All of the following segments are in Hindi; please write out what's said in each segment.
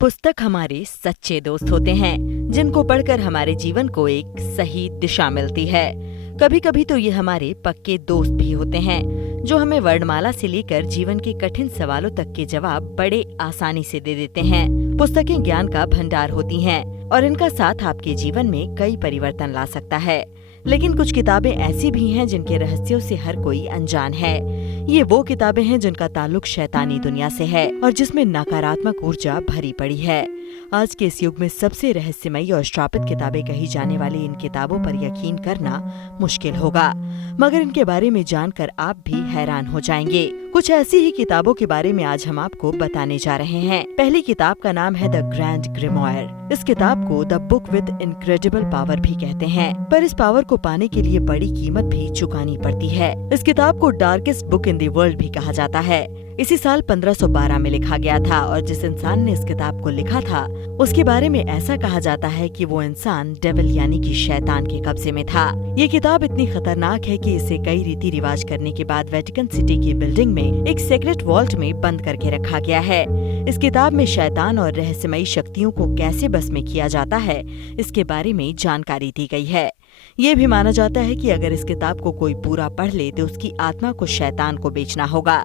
पुस्तक हमारे सच्चे दोस्त होते हैं, जिनको पढ़कर हमारे जीवन को एक सही दिशा मिलती है। कभी कभी तो ये हमारे पक्के दोस्त भी होते हैं, जो हमें वर्णमाला से लेकर जीवन के कठिन सवालों तक के जवाब बड़े आसानी से दे देते हैं। पुस्तकें ज्ञान का भंडार होती हैं और इनका साथ आपके जीवन में कई परिवर्तन ला सकता है। लेकिन कुछ किताबें ऐसी भी हैं जिनके रहस्यों से हर कोई अनजान है। ये वो किताबें हैं जिनका ताल्लुक शैतानी दुनिया से है और जिसमें नकारात्मक ऊर्जा भरी पड़ी है। आज के इस युग में सबसे रहस्यमयी और श्रापित किताबें कही जाने वाली इन किताबों पर यकीन करना मुश्किल होगा, मगर इनके बारे में जानकर आप भी हैरान हो जाएंगे। कुछ ऐसी ही किताबों के बारे में आज हम आपको बताने जा रहे हैं। पहली किताब का नाम है द ग्रैंड ग्रिमोयर। इस किताब को the book with incredible power भी कहते हैं, पर इस पावर को पाने के लिए बड़ी कीमत भी चुकानी पड़ती है। इस किताब को darkest book in the world भी कहा जाता है। इसी साल 1512 में लिखा गया था और जिस इंसान ने इस किताब को लिखा था उसके बारे में ऐसा कहा जाता है कि वो इंसान डेविल यानी कि शैतान के कब्जे में था। ये किताब इतनी खतरनाक है कि इसे कई रीति रिवाज करने के बाद वेटिकन सिटी की बिल्डिंग में एक सीक्रेट वॉल्ट में बंद करके रखा गया है। इस किताब में शैतान और रहस्यमयी शक्तियों को कैसे बस में किया जाता है, इसके बारे में जानकारी दी गई है। ये भी माना जाता है कि अगर इस किताब को कोई पूरा पढ़ ले तो उसकी आत्मा को शैतान को बेचना होगा।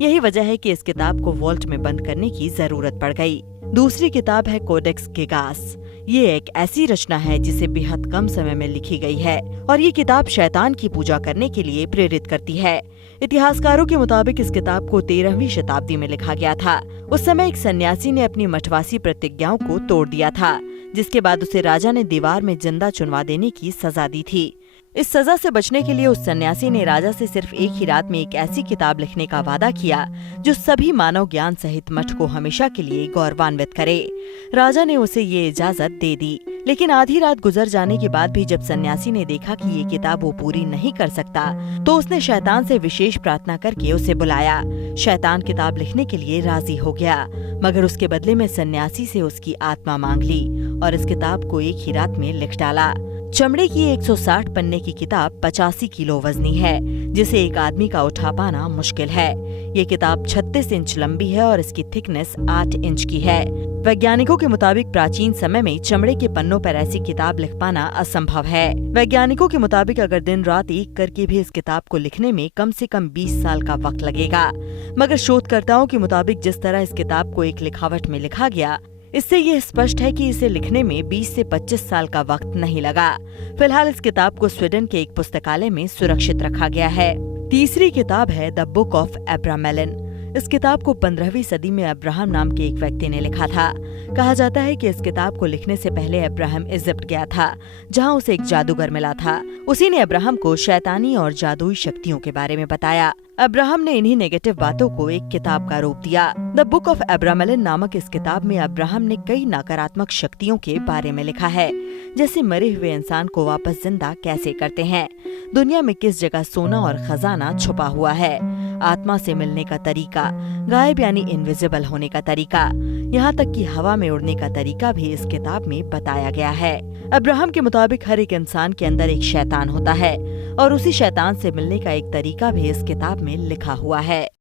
यही वजह है कि इस किताब को वॉल्ट में बंद करने की जरूरत पड़ गई। दूसरी किताब है कोडेक्स गिगास। ये एक ऐसी रचना है जिसे बेहद कम समय में लिखी गई है और ये किताब शैतान की पूजा करने के लिए प्रेरित करती है। इतिहासकारों के मुताबिक इस किताब को 13वीं शताब्दी में लिखा गया था। उस समय एक सन्यासी ने अपनी मठवासी प्रतिज्ञाओं को तोड़ दिया था, जिसके बाद उसे राजा ने दीवार में जिंदा चुनवा देने की सजा दी थी। इस सजा से बचने के लिए उस सन्यासी ने राजा से सिर्फ एक ही रात में एक ऐसी किताब लिखने का वादा किया जो सभी मानव ज्ञान सहित मठ को हमेशा के लिए गौरवान्वित करे। राजा ने उसे ये इजाजत दे दी, लेकिन आधी रात गुजर जाने के बाद भी जब सन्यासी ने देखा कि ये किताब वो पूरी नहीं कर सकता तो उसने शैतान से विशेष प्रार्थना करके उसे बुलाया। शैतान किताब लिखने के लिए राजी हो गया, मगर उसके बदले में सन्यासी से उसकी आत्मा मांग ली और इस किताब को एक ही रात में लिख डाला। चमड़े की 160 पन्ने की किताब 85 किलो वजनी है, जिसे एक आदमी का उठा पाना मुश्किल है। ये किताब 36 इंच लंबी है और इसकी थिकनेस 8 इंच की है। वैज्ञानिकों के मुताबिक प्राचीन समय में चमड़े के पन्नों पर ऐसी किताब लिख पाना असंभव है। वैज्ञानिकों के मुताबिक अगर दिन रात एक करके भी इस किताब को लिखने में कम से कम 20 साल का वक्त लगेगा, मगर शोधकर्ताओं के मुताबिक जिस तरह इस किताब को एक लिखावट में लिखा गया, इससे ये स्पष्ट है कि इसे लिखने में 20 से 25 साल का वक्त नहीं लगा। फिलहाल इस किताब को स्वीडन के एक पुस्तकालय में सुरक्षित रखा गया है। तीसरी किताब है द बुक ऑफ अब्रामेलिन। इस किताब को 15वीं सदी में अब्राहम नाम के एक व्यक्ति ने लिखा था। कहा जाता है कि इस किताब को लिखने से पहले अब्राहम इजिप्ट गया था, जहां उसे एक जादूगर मिला था। उसी ने अब्राहम को शैतानी और जादुई शक्तियों के बारे में बताया। अब्राहम ने इन्हीं नेगेटिव बातों को एक किताब का रूप दिया। द बुक ऑफ अब्रामेलिन नामक इस किताब में अब्राहम ने कई नकारात्मक शक्तियों के बारे में लिखा है, जैसे मरे हुए इंसान को वापस जिंदा कैसे करते हैं, दुनिया में किस जगह सोना और खजाना छुपा हुआ है, आत्मा से मिलने का तरीका, गायब यानी इनविजिबल होने का तरीका, यहाँ तक कि हवा में उड़ने का तरीका भी इस किताब में बताया गया है। अब्राहम के मुताबिक हर एक इंसान के अंदर एक शैतान होता है और उसी शैतान से मिलने का एक तरीका भी इस किताब में लिखा हुआ है।